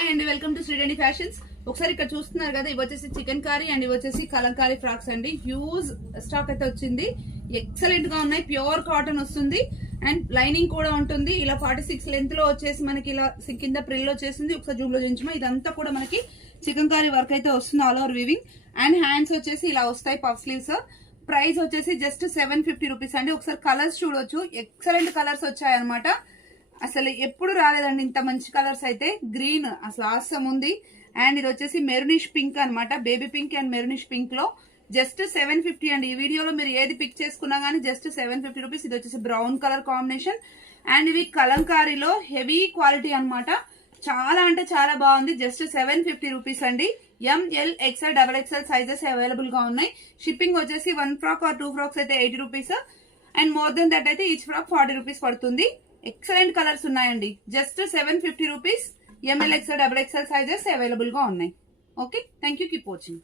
Hi అండి, welcome to Sri Reddy fashions. ఒకసారి ఇక్కడ చూస్తున్నారు కదా, ఇవి వచ్చేసి చికెన్ కర్రీ అండ్ ఇవి వచ్చేసి కలంకారీ ఫ్రాక్స్ అండి. హ్యూజ్ స్టాక్ అయితే వచ్చింది. ఎక్సలెంట్ గా ఉన్నాయి. ప్యూర్ కాటన్ వస్తుంది అండ్ లైనింగ్ కూడా ఉంటుంది. ఇలా 46 లెంత్ లో వచ్చేసి మనకి ఇలా కింద ప్రిల్ వచ్చేసింది. ఒకసారి జూమ్ లో చూపించమా. ఇదంతా కూడా మనకి చికెన్ కర్రీ వర్క్ అయితే వస్తుంది, all over weaving. And hands వచ్చేసి ఇలా వస్తాయి, పఫ్ స్లీవ్స్. ప్రైస్ వచ్చేసి జస్ట్ 750 రూపీస్ అండి. ఒకసారి కలర్స్ చూడొచ్చు, ఎక్సలెంట్ కలర్స్ వచ్చాయి అనమాట. అసలు ఎప్పుడు రాలేదండి ఇంత మంచి కలర్స్ అయితే. గ్రీన్ అసలు ఆసమ్ ఉంది. అండ్ ఇది వచ్చేసి మెరూనిష్ పింక్ అనమాట, baby pink and maroonish pink లో జస్ట్ 750 అండి. ఈ వీడియోలో మీరు ఏది పిక్ చేసుకున్నా గానీ జస్ట్ 750 రూపీస్. ఇది వచ్చేసి బ్రౌన్ కలర్ కాంబినేషన్ అండ్ ఇవి కలంకారీలో హెవీ క్వాలిటీ అనమాట. చాలా అంటే చాలా బాగుంది. జస్ట్ 750 రూపీస్ అండి. ML XL XXL sizes available గా ఉన్నాయి. షిప్పింగ్ వచ్చేసి 1 ఫ్రాక్ ఆర్ 2 ఫ్రాక్స్ అయితే 80 rupees and more than that అయితే ఈచ్ ఫ్రాక్ 40 రూపీస్ పడుతుంది. ఎక్సలెంట్ కలర్స్ ఉన్నాయండి. Just 750 rupees. ML XL XXL sizes available గా ఉన్నాయి. Okay, thank you, keep watching.